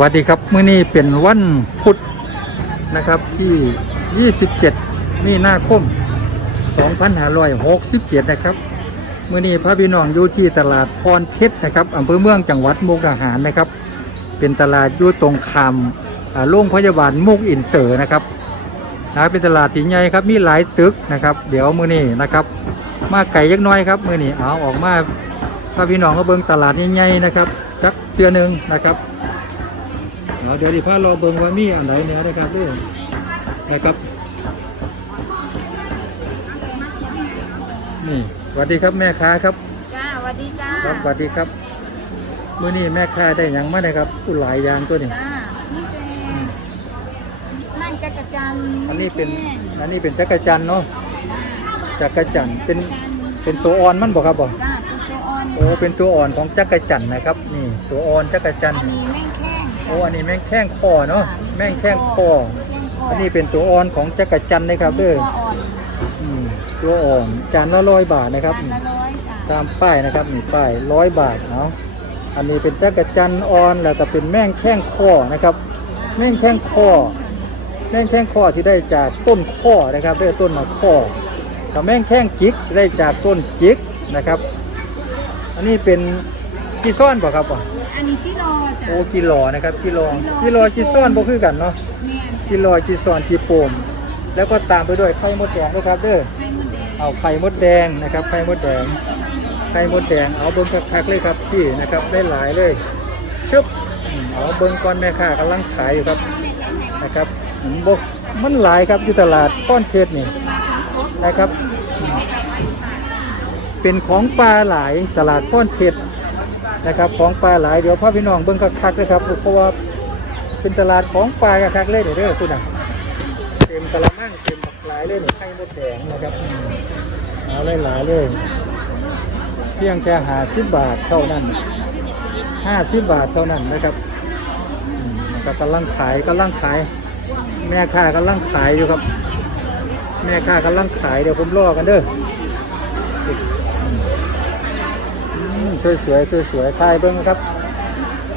วัสดีครับมื้อนี้เป็นวันพุธนะครับที่ 27 มีนาคม 2567 นะครับมื้อนี้พระพี่น้องอยู่ที่ตลาดพรเพชรนะครับอำเภอเมืองจังหวัดมุกดาหารนะครับ เป็นตลาดอยู่ตรงคามอ่าโรงพยาบาลมุกอินเตอร์นะครับนะเป็นตลาดที่ใหญ่ครับมีหลายตึกนะครับ เดี๋ยวมื้อนี้นะครับมาไก่ยักน้อยครับมื้อนี้เอาออกมาพระพี่น้องก็เบิ่งตลาดใหญ่ๆนะครับจักเทื่อหนึงนะครับ เอาเดี๋ยวดิพาเราเบิ่งว่ามีอันไหนเนี่ยนะครับด้วยนะครับนี่สวัสดีครับแม่ค้าครับจ้าสวัสดีจ้าครับสวัสดีครับมื้อนี้แม่ค้าได้หยังมานะครับตู้หลายอย่างตัวนี้จ้านี่เจนั่งจักรจันทร์อันนี้เป็นอันนี้เป็นจักรจันทร์เนาะจักรจันทร์เป็นเป็นตัวอ่อนมันบอกครับบอกจ้าเป็นตัวอ่อนโอ้เป็นตัวอ่อนของจักรจันทร์นะครับนี่ตัวอ่อนจักรจันทร์อันนี้แม่งแข้ง โอ้อันนี้แม่งแข้งคอเนาะแม่งแข้งคอแข้งคออันนี้เป็นตัวอ่อนของจักรจันทร์นะครับเด้อตัวอ่อนอืมตัวอ่อนจานละร้อยบาทนะครับจานละร้อยจ้าตามป้ายนะครับนี่ป้ายร้อยบาทเนาะอันนี้เป็นจักรจันทร์อ่อนแล้วก็เป็นแม่งแข้งคอนะครับแม่งแข้งคอแม่งแข้งคอที่ได้จากต้นข้อนะครับได้ต้นมาข้อกับแม่งแข้งจิกได้จากต้นจิกนะครับ อันนี้เป็นกีซ่อนบ่ครับบ่อั นนี้จิโรจ้าโอ้กิโลนะครับกิโลกิกิโลโลกีซ่อนบ่คือกันเนาะเนี่ยกิโลกีซ่อนกีโปมแล้วก็ตามไปด้วยไข่มดแดงด้วยครับเด้อไข่มดแดงเอาไข่มดแดงนะครับไข่มดแดงไข่มดแดงเอาเบิ้งคักๆเลยครับพี่นะครับได้หลายเลยชึบอืมเอาเบิ้งก่อนแม่ค้ากำลังขายอยู่ครับนะครับอืมบกมันหลายครับอยู่ตลาดก้อนเพชรนี่นะครับอืมเป็นของปลาหลายตลาดก้อนเพชร นะครับของปลาหลายเดี๋ยวพ่อพี่น้องเบิ้งคักๆเลยครับเพราะว่าเป็นตลาดของปลาคักๆเลยเดี๋ยวเด้อคุณอะเต็มกระมังเต็มบักหลายเลยนี่ไข่มดแดงนะครับเอาหลายๆเลยเพียงแค่หาสิบบาทเท่านั้นห้าสิบบาทเท่านั้นนะครับอืมนะครับกำลังขายกำลังขาย แม่ค้ากำลังขายอยู่ครับ แม่ค้ากำลังขายเดี๋ยวผมรอกันเด้ออืม สวยสวยสวยสวยๆถ่ายเบิ้งนะครับ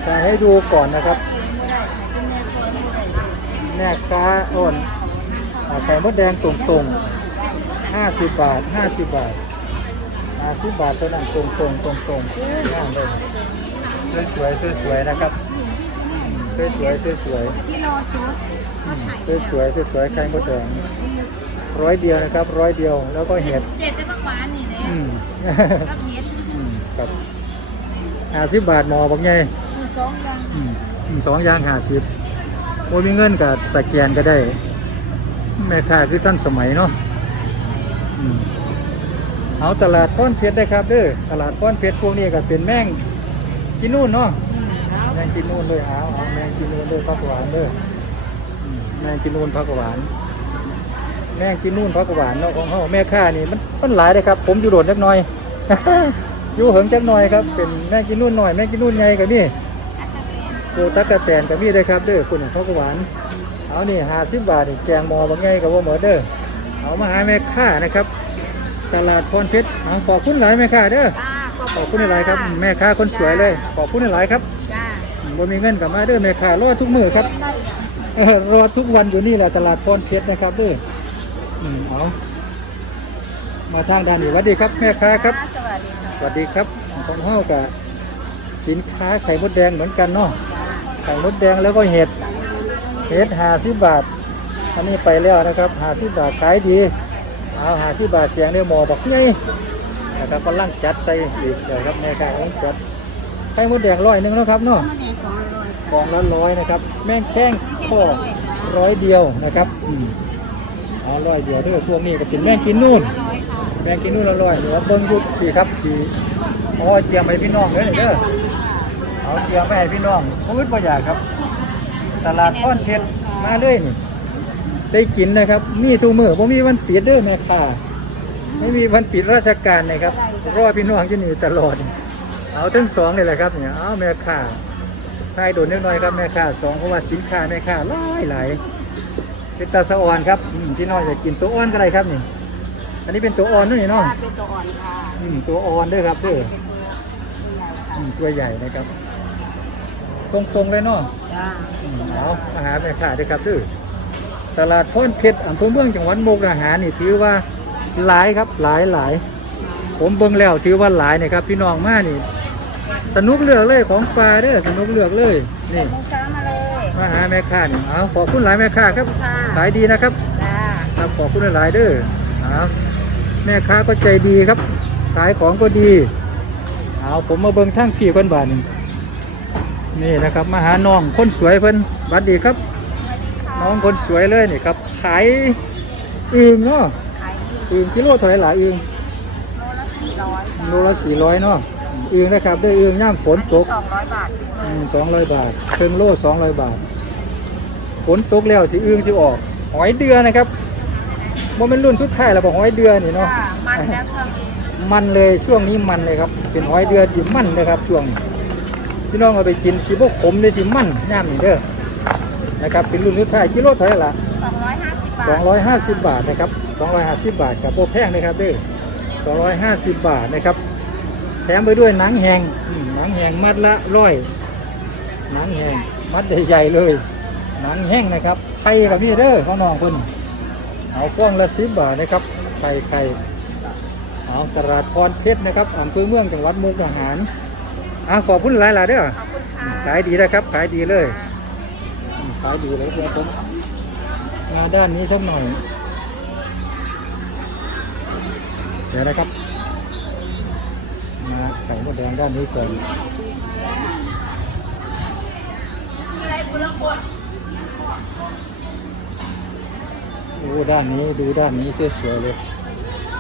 ถ่ายให้ดูก่อนนะครับแม่ค้าอ่อนอ่าไข่มดแดงตรงๆห้าสิบบาทห้าสิบบาทห้าสิบบาทเท่านั้นตรงตรงตรงตรงง่ายเลยสวยสวยสวยๆนะครับสวยสวยสวยสวยจิโรชุดเขาถ่ายสวยสวยสวยสวยๆไข่มดแดงร้อยเดียวนะครับร้อยเดียวแล้วก็เห็ดเจ็ดได้มากกว่านี่เลยอืมกับเห็ดอืมครับ ห้าสิบบาทหมอบอกไงอือสองอย่างอืมอืมสองอย่างห้าสิบโอ้มีเงินกับสแกนก็ได้ แม่ค้าคือสั้นสมัยเนาะอืมเอาตลาดก้อนเพชรได้ครับเด้อตลาดก้อนเพชรพวกนี้ก็เป็นแม่งกินนู่นเนาะแม่งกินนู่นเลยเอาเอาแม่งกินนู่นเลยผักหวานเด้ออืมแม่งกินนู่นผักหวาน แม่งกินนู่นผักหวานเนาะของเขาแม่ค้านี่มันมันหลายเลยครับ ผมอยู่โดดจักหน่อย อยู่เหิงจักหน่อยครับเป็นแม่งกินนู่นหน่อยแม่งกินนู่นไงกับนี่ตัวตักกะแตนกับมีได้ครับเด้อคุณเขาก็หวานเอานี่ห้าสิบบาทนี่แกงหมอบางไงกับว่าหมอเด้อเอามาหาแม่ค้านะครับ ตลาดพรเพชรเอาขอบคุณหลายแม่ค้าเด้อจ้าขอบคุณหลายครับ แม่ค้าคนสวยเลยขอบคุณหลายครับจ้าบ่มีเงินกับมาเด้อแม่ค้ารอทุกมื้อครับเออรอทุกวันอยู่นี่แหละตลาดพรเพชรนะครับเด้ออืมเอามาทางด้านนี้สวัสดีครับแม่ค้าครับ สวัสดีครับของเฮากับสินค้าไข่มดแดงเหมือนกันเนาะไข่มดแดงแล้วก็เห็ดเห็ดหาสิบบาท อันนี้ไปแล้วนะครับหาสิบบาทขายดีเอาหาสิบบาทแจงได้หมอบอกไงนะครับก็ล่างจัดใส่อีกเดี๋ยครับแม่ค้าก็จัดไข่มดแดงร้อยหนึ่งแล้วครับเนาะมะแดงสองร้อยกองละร้อยนะครับ แม่งแข้งข้อร้อยเดียวนะครับอืมเอาร้อยเดียวด้อช่วงนี้ก็เป็นแม่งกินนู่น มงกินนู่นละร้อยหรือว่าเบิ้งยุดสี่ครับสี่อ๋อเตรียมไปพี่น้องเลยเด้อเอาเตรียมไปให้พี่น้องพูดประหยัดครับ ตลาดก้อนเพชรมาเลยนี่ได้กินนะครับ มีทุกมือผมมีวันปิดเด้อแม่ค้าไม่มีวันปิดราชการนะครับรอพี่น้องที่นี่ตลอด เอาทั้งสองเลยแหละครับเนี่ยเอาแม่ค้าใครโดนนิดหน่อยครับแม่ค้าสองเพราะว่าสินค้าแม่ค้าหลายหลายเป็นตาสะอ่อนครับพี่น้องอยากกินตัวอ่อนก็ได้ครับนี่ อันนี้เป็นตัวอ่อนด้วยนี่เนาะเป็นตัวอ่อนค่ะอืมตัวอ่อนด้วยครับเด้อเป็นเบอร์ใหญ่ค่ะอืมตัวใหญ่นะครับ ตรงๆเลยเนาะจ้าจ้าอืมเอาอาหารแม่ค้าด้วยครับดื้อตลาดพ้นเพชรอำเภอเมืองจังหวัดมุกดาหารนี่ถือว่าหลายครับหลายหลายผมเบิ่งแล้วถือว่าหลายนะครับ พี่น้องมานี่ สนุกเลือกเลยของปลาเด้อสนุกเลือกเลยนี่ลูกค้ามาเลยมาหาแม่ค้านี่เอาขอบคุณหลายแม่ค้าครับค่ะขายดีนะครับ จ้า ครับขอบคุณหลายๆเด้อเอา แม่ค้าก็ใจดีครับ ขายของก็ดี เอาผมมาเบิ่งทั้งพี่คนบาทนี่นี่นะครับมาหาน้องคนสวยเพิ่นสวัสดีครับ น้องคนสวยเลยนี่ครับ ขายอึ่งเนาะขายดีอึ่งกิโลเท่าไหร่ล่ะอึ่งโลละสี่ร้อยโลละสี่ร้อยเนาะอึ่งนะครับได้อึ่งย่ามฝนตกสองร้อยบาทสองร้อยบาทเครื่องโลสองร้อยบาทฝนตกแล้วสิอึ่งสิออกหอยเดือนะครับ ว่าเป็นรุ่นสุดท้ายแล้วบอกหอยเดือนี่เนาะ ค่ะมันแล้วเท่านี้มันเลยช่วงนี้มันเลยครับ เป็นหอยเดือที่มันนะครับช่วงนี้พี่น้องเอาไปกินสีบกขมเลยสิมันย่ามนี่เด้อนะครับ เป็นรุ่นสุดท้ายกิโลเท่าไหร่ล่ะสองร้อยห้าสิบบาสองทร้อยห้าสิบบาทนะครับสองร้อยห้าสิบบาทกับโปแพงนะครับเด้อสองร้อยห้าสิบบาทนะครับ แถมไปด้วยหนังแหงอืมหนังแหงมัดละร้อยหนังแหงมัดใหญ่ๆเลย หนังแห้งนะครับไข่กับมีเด้อของน้องคน เอาฟองละสิบบาทนะครับไข่ไข่เอาตลาดพรเพชรนะครับอำเภอเมืองจังหวัดมุกดาหารอ่าขอบคุณหลายหลายเด้อขอบคุณค่ะขายดีนะครับ ขายดีเลย ขายดีเลยเพื่อนผมมาด้านนี้สักหน่อย เดี๋ยวนะครับ มาไข่มดแดงด้านนี้ก่อน โอ้ด้านนี้ดูด้านนี้สวยๆเลย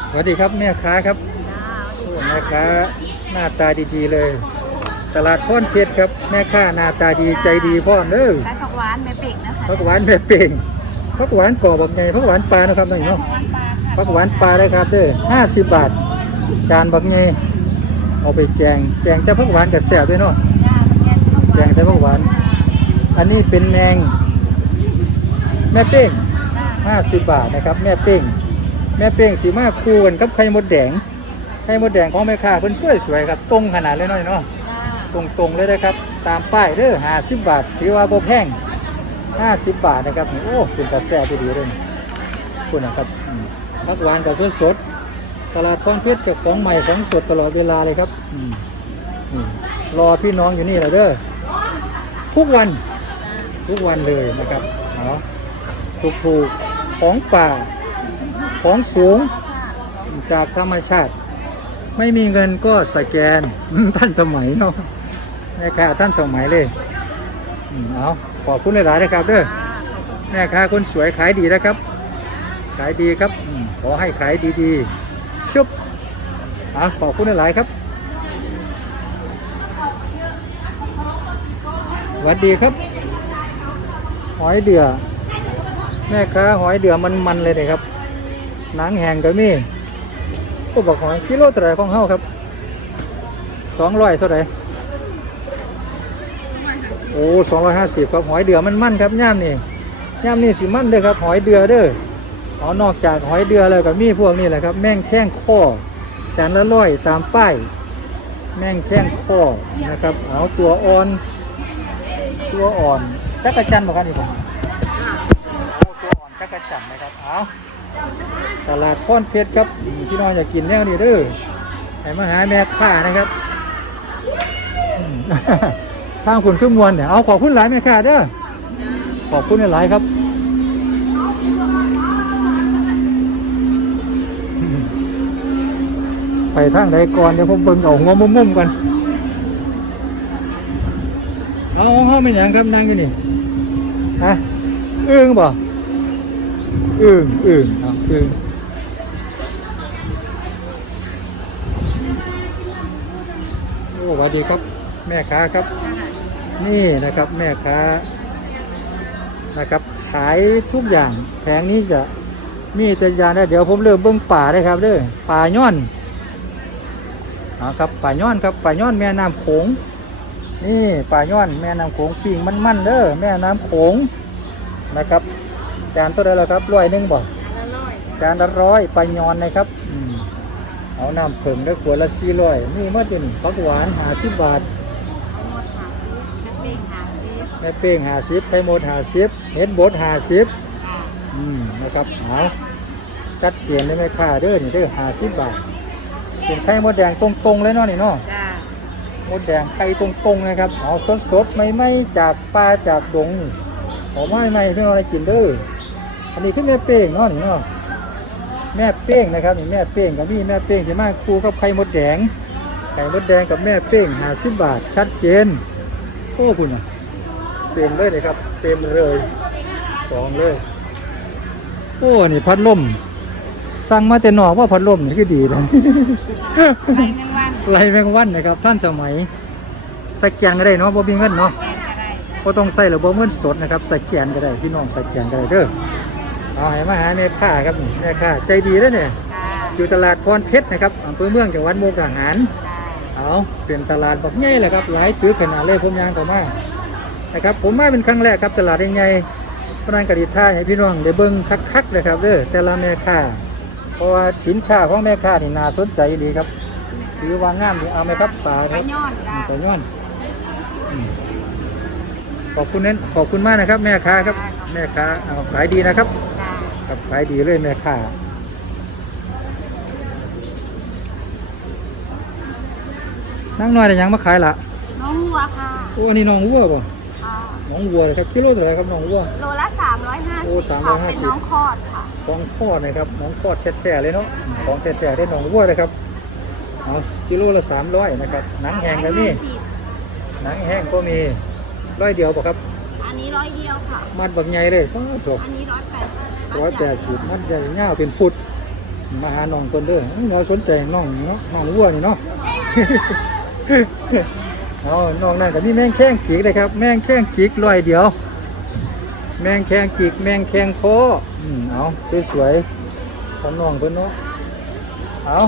สวัสดีครับแม่ค้าครับโอ้แม่ค้าหน้าตาดีๆเลย ตลาดพ้นเพชรครับ แม่ค้าหน้าตาดีใจดีพ่อเด้อร้านผักหวานแม่เป็กนะคะพักหวานแม่เป่งพักหวานก่อบักไงพักหวานปลานะครับน้องเนาะผักหวานปลาค่ะพักหวานปลาเลยครับเด้อห้าสิบบาทจานบักไงเอาไปแจงแจงแต่พักหวานกับแซ่บด้วยเนาะจ้ามันแยกผักหวานแกงใส่ผักหวาน อันนี้เป็นแมงแม่เป้ง จ้าห้าสิบบาทนะครับ แม่เป้ง แม่เป้งสีมาคูกันกับไข่มดแดง ไข่มดแดงของแม่ค้าเพิ่นสวยสวยๆครับตรงขนาดเลยเนาะเนาะจ้าตรงๆเลยนะครับ ตามป้ายเด้อห้าสิบบาทถือว่าบ่แพงห้าสิบบาทนะครับ โอ้เป็นตาแซ่บดีเลยคุณนะครับอืมผักหวานกับสดสดตลาดคลองเพชรกับของใหม่ของสดตลอดเวลาเลยครับรอพี่น้องอยู่นี่แหละเด้อทุกวันทุกวันเลยนะครับเอาถูกถูกๆ ของป่า ของสูงจากธรรมชาติ ไม่มีเงินก็สแกนท่านสมัยเนาะแม่ค้าท่านสมัยเลยอืมเอาขอบคุณหลายๆนะครับเด้อแม่ค้าคนสวยขายดีนะครับ ขายดีครับขอให้ขายดีๆชุบอะขอบคุณหลายๆครับสวัสดีครับหอยเดือ แม่ค้าหอยเดือมันๆเลยนะครับ หนังแห้งก็มีก็บอกหอยกิโลเท่าไรของเฮาครับสองร้อยเท่าไรโอ้สองร้อยห้าสิบครับหอยเดือมันมันครับย่ามนี่ย่ามนี่สิมันเด้อครับ หอยเดือเด้ออเอานอกจากหอยเดือแล้วก็มีพวกนี้แหละครับ แม่งแข้งข้อจานละร้อยตามป้ายแม่งแข้งข้อนะครับ เอาตัวอ่อน ตัวอ่อนจักรจันบอกกันนี่ผมโอ้ตัวอ่อน จักรจันทร์นะครับ เอาตลาดพ้อนเพชรครับพี่น้องอยากกินแล้วนี่เด้อให้มาหาแม่ค้านะครับทางคุณขึ้นมวลเนี่ย เอาขอบคุณหลายแม่ค้าเด้อ ขอบคุณหลายครับไปทางใดก่อนเดี๋ยวผมเบิ่งเอาหัวมุมๆกันเอาของเขาเป็นอย่างครับนั่งอยู่นี่ฮะเอึ้องบ่ อึ้งอึ้งเอาอึ้งโอ้สวัสดีครับ แม่ค้าครับ นี่นะครับแม่ค้านะครับ ขายทุกอย่างแผงนี้จะมีจะยางได้เดี๋ยวผมเริ่มเบิ้งป่าได้ครับเด้อป่าย้อนเอาครับป่าย้อนครับป่าย้อนแม่น้ำโขงนี่ป่าย้อนแม่น้ำโขงปิ่งมันๆเด้อแม่น้ำโขงนะครับ จานเท่าไหรแล้วครับร้อยหนึ่งบ่ละร้อยจานละร้อยปลาย้อนนะครับอืมเอาน้ำเผิงได้ขวดละสี่ร้อยนี่เมื่อเดือนผักหวานหาสิบบาทหมดหาซื้อแม่เป็กหาซื้อแม่ม่เป้งหาสิบไข่มดหาสิบเห็ดบดหาสิบค่ะอืมนะครับเอาชัดเจนเลยไหมค่าเด้อนี่เด้อหาสิบบาทเป็นไข่มดแดงตรงๆเลยเนาะนี่เนาะจ้ามดแดงไข่ตรงๆนะครับเอาสดๆไม่ไม่ๆจากปลาจากดงขอไม่ไม่พี่น้องได้กินเด้อ อันนี้คือแม่เป้งเนาะนี่เนาะแม่เป้งนะครับนี่แม่เป้งกับนี่แม่เป้งจะมาคู่กับไข่มดแดงไข่มดแดงกับแม่เป้งหาสิบบาทชัดเจนโอ้คุณอะเต็มเลยเลยครับเต็มเลยสองเลยโอ้นี่พัดลมสั่งมาแต่นอกว่าพัดลมนี่คือดีเลยไปแมงวันไรแมงวันนะครับ ท่านสมัยสแกนก็ได้เนาะบ่มีเงินเนาะแกนก็ได้บ่ต้องใส่ระบบเงินสดนะครับสแกนก็ได้พี่น้องสแกนก็ได้เด้อ เอาให้มาหาแม่ค้าครับนี่แม่ค้าใจดีแล้วเนี่ยค่ะอยู่ตลาดพรเพชรนะครับอำเภอเมืองจังหวัดมุกดาหารค่ะเอาเป็นตลาดบักใหญ่แหละครับหลายซื้อขนาดเลยผมยางก็มานะครับผมมาเป็นครั้งแรกครับตลาดใหญ่ๆเพราะนั้นกระดิท่ายให้พี่น้องได้เบิ่งคักๆเลยครับเด้อแต่ละแม่ค้าเพราะว่าสินค้าของแม่ค้านี่น่าสนใจดีครับซื้อวางงามดีเอาไหมครับปลาคไปรับย้อนจ้าต่ย้อนอืมขอบคุณเน้นขอบคุณมากนะครับ แม่ค้าครับ แม่ค้าเอาขายดีนะครับ จ้าครับขายดีเลยแม่ค้านั่งน้อยแต่ยังมาขายละน้องวัวค่ะโอ้อันนี้น้องวัวป่ะค่ะน้องวัวเลยครับกิโลเท่าไหร่ครับน้องวัว โลละ350โอ้ค่ะ350 เป็นน้องคลอดค่ะของทอดนะครับน้องทอดแท้ๆเลยเนาะของแท้ๆได้น้องวัวเลยครับเอากิโลละสามร้อยนะครับหนังแห้งก็มี150หนังแห้งก็มีร้อยเดียวป่ะครับ อันนี้ร้อยเดียวค่ะ มัดบักใหญ่เลยป้าจบอันนี้ร้อยแปดสิบ ร้อยแปดสิบมัดใหญ่เงาวเป็นฟุตมาหาน้องคนเด้อเราสนใจน้องเนาะน้องวัวนี่เนาะเอาน้องนั่นกับนี่แมงแข้งขีกเลยครับ แมงแข้งขีกร้อยเดียว แมงแข้งขีกแมงแข้งโคอืมเอาสวยๆของน้องเพิ่นเนาะเอา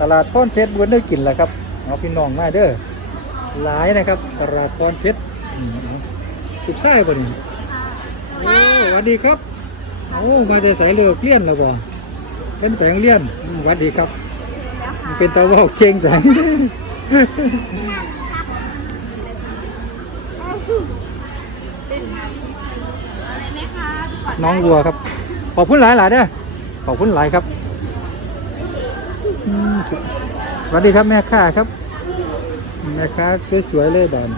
ตลาดพ้อนเพชรบวนได้กินแล้วครับเอาพี่น้องมาเด้อหลายนะครับตลาดพ้อนเพชรอืมเอาสุดท้ายบ่นี่โอ้สวัสดีครับ โอ้มาแต่สายเลือกเลี้ยนแล้วบ่เล่นแปลงเลี้ยนอืมสวัสดีครับแล้วค่ะเป็นตาเว่าเก่งจังอะไรไหมคะดูก่อนน้องวัวครับ ขอบคุณหลายหลายๆเด้อขอบคุณหลายครับอืมสวัสดีครับแม่ค้าครับ แม่ค้าสวยๆเลยแบบ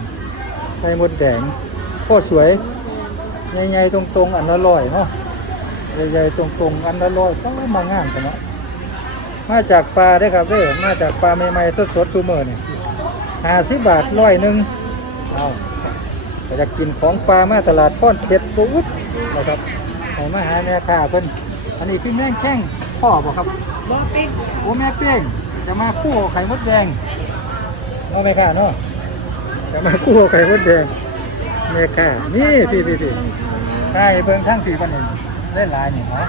ไข่มดแดงโคตรสวยใหญ่ๆตรงๆ อันละร้อยเนาะ ใหญ่ๆตรงๆ อันละร้อยก็มางามกันเนาะมาจากปลาได้ครับเด้อมาจากปลาใหม่ๆสดๆทุกมื้อนี่ห้าสิบบาทร้อยหนึ่งเอาแต่อยากกินของปลามาตลาดป้อนเพชรปุ๊บนะครับให้มาหาแม่ค้าเพิ่นอันนี้พี่แม่งแข้งพ่อบอกครับบ่เป็นโอ้แม่เป้งจะมาคู่ไข่มดแดงเอาไหมค่ะเนาะจะมาคู่ไข่มดแดงแม่ค่ะนี่พี่พี่พี่ใช่เพิ่งทั้งสี่คนหนึ่ง เล่นหลายนี่เนาะ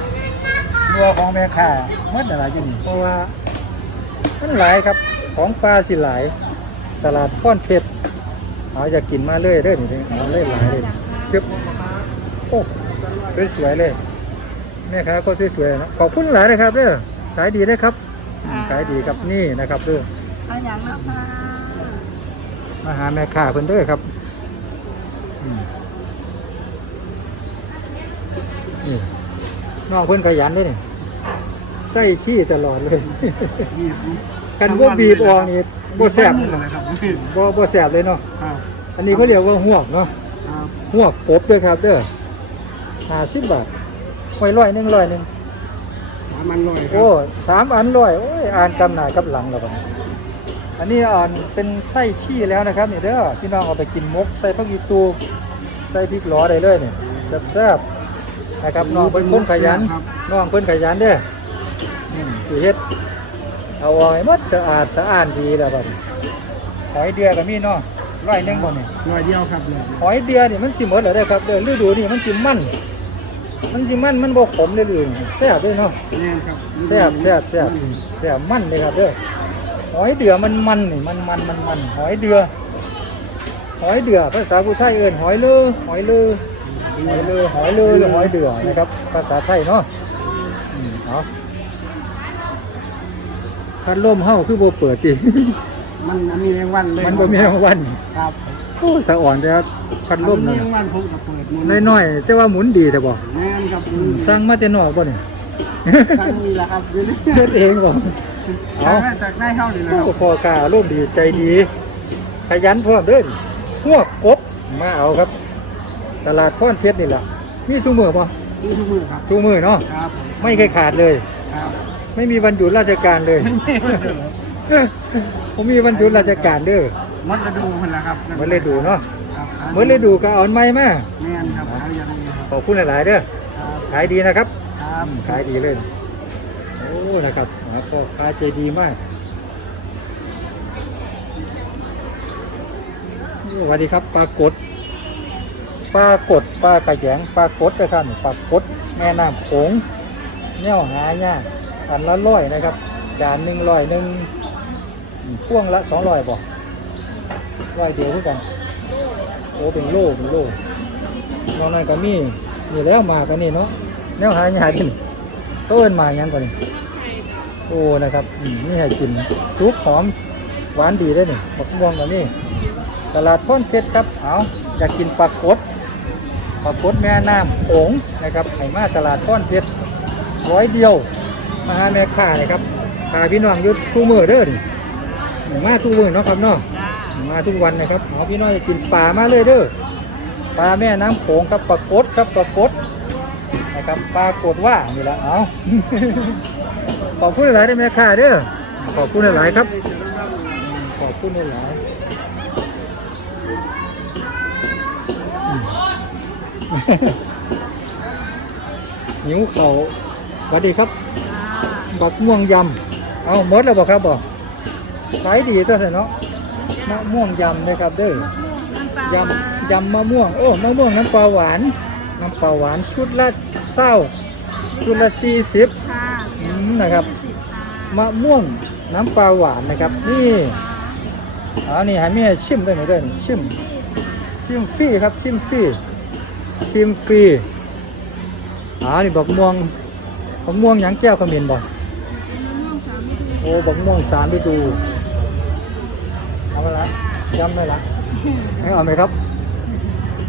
นัวของแม่ค่ะมัดอะไรอยู่นี่เพราะว่ามันหลายครับของปลาสิหลาย ตลาดพ้อนเพชรเอาอยากกินมาเลยเด้อนี่เอาเลยหลายเลยเจ็บโอ้สวยๆเลยแม่ค้าก็สวยๆนะขอบคุณหลายเลยครับเด้อขายดีเลยครับอืมขายดีครับนี่นะครับเด้อเอาอย่างนะคะมาหาแม่ค้าเพิ่นเด้อครับอืม นี่น้องเพิ่นขยันเด้อนี่ใส่ขี้ตลอดเลยกันบ่บีบออกนี่บ่แซ่บเลยครับบ่บ่แซ่บเลยเนาะครับอันนี้เขาเรียกว่าหวกเนาะครับหวกกบเด้อครับเด้อ50บาทหอยร้อยหนึงร้อยหนึงสามอันร้อยครัโอ้บสามอันร้อยโอ้ยอ่านกำหน้ากับหลังแล้วบัดนี้อันนี้อ่านเป็นไส้ขี้แล้วนะครับนี่เด้อพี่น้องเอาไปกินมก ใส่ผักยีตูใส่พริกหลอได้เลยนี่แซ่บๆ นะครับน้องเพิ่นคนขยันครับน้องเพิ่นขยันเด้ออืมสิเฮ็ดเอาไว้หมดสะอาดสะอ้านดีแล้วบัดนี้หอยเดือก็มีเนาะร้อยหนึงบ่นี่ร้อยเดียวครับเลยหอยเดือนี่มันสิหมดแล้วเด้อครับเด้อฤดูนี่มันสิมันมันสิมันมันบ่ขมเลยเลยแซ่บเด้อเนาะแน่นครับแซ่บแซ่บแซ่บแซ่บมันเลยครับเด้อหอยเดือมันมันนี่มันมันมันมันหอยเดือหอยเดือภาษาผู้ไทยเอิ้นหอยเลอหอยเลอ หอยเลอหอยเลอหรือหอยเดือนะครับ ภาษาไทยเนาะอืมเอาพัดลมเฮาคือบ่เปิดติมันมันมีแมงวันเลยมันบ่มีรางวัลครับโอ้สะอ่อนแต่ว่าพัดลมนี่นี่ยังวันผมกับเปิดมืน้อยๆแต่ว่าหมุนดีแต่บ่แม่นครับสั่งมาแต่นอกบ่นี่ทางนี้แหละครับเดี๋ยวนี้เฮ็ดเองบ่ทาเอางจากได้เข้าเลยนะครับโอ้พอกล้าร่มดีใจดี ขยันพร้อมเด้อพวกกบมาเอาครับ ตลาดพรเพชรนี่ล่ะมีทุกมื้อบ่นี่ทุกมือครับทุกมื้อเนาะครับไม่เคยขาดเลย ครับไม่มีวันหยุดราชการเลย ผมมีวันหยุดราชการเด้อมัดฤดูคนละครับเหมื่อนเลยดูเนาะครับเหมื่อนเลยดูก็เอาไม้มาแม่นครับเอาอย่างนี้ครับขอบคุณหลาย ๆ เด้อครับขายดีนะครับ ครับขายดีเลยโอ้นะครับนะก็ขายใจดีมากโอ้สวัสดีครับปลากด ปลากดปลากระแยงปลากดนะครับปลากดแม่น้ำโขงแนวหายากอันละร้อยนะครับจานหนึ่งร้อยหนึ่งพ่วงละสองร้อยบ่ร้อยเดียวทุกกันโอ้เป็นโล่เป็นโล่นอกนั้นก็มีมีแล้วมากันนี่เนาะแนวหายากกินก็เอิ้นมาอย่างก่อนนี่โอ้นะครับนี่ให้กินซุปหอมหวานดีเลยนี่บักม่วงกันนี่ตลาดพ้นเพชรครับเอาอยากกินปลากด ปลากดแม่น้ำโขงนะครับไห้มาตลาดพ้อนเพชรร้อยเดียว มาหาแม่ค้านะครับพาพี่น้องยุดทุกมือเด้อนี่มาทุกมือเนาะครับเนาะมาทุกวันนะครับเอาพี่น้องอยกินปลามาเลยเด้อปลาแม่น้ำโขงครับปลากดครับปลากดนะครับปรากฏว่านี่แหละเอาขอบคุณหลายๆได้ไหมค่ะเด้อขอบคุณหลายๆครับ ขอบคุณหลาย หิวเขาวสวัสดีครับ บักม่วงยำ เอาหมดแล้วบอกครับบอกขายดีตัวเสเนาะมะม่วงยำนะครับเด้อยำยำมะม่วงโอ้มะม่วงน้ำปลาหวาน น้ำปลาหวานชุดละเศร้า ชุดละสี่สิบค่ะนะครับ มะม่วงน้ำปลาหวานนะครับ นี่เอานี่ให้แม่ชิมด้วยหน่อยเด้อชิม ชิมฟรีครับ ชิมฟรี ชิมฟรีอ๋อนี่บักม่วงบักม่วงหยังแก้วขมิ้นบอกโอ้บักม่วงสามไปดูเอาไปละย้ำไปละให้เอาไหมครับ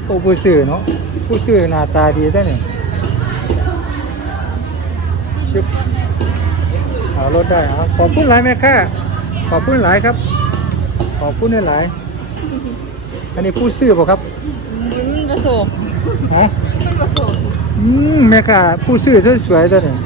โอ้ผู้ซื้อเนาะผู้ซื้อหน้าตาดีได้เนี่ยชึบเอารถได้เอาขอบคุณหลายแม่ค่าขอบคุณหลายครับ ขอบคุณหลาย อันนี้ผู้ซื้อเปล่าครับ ยินประสบ ฮะอืมแม่ค่าผู้ซื้อสวยๆตัวเนี่ย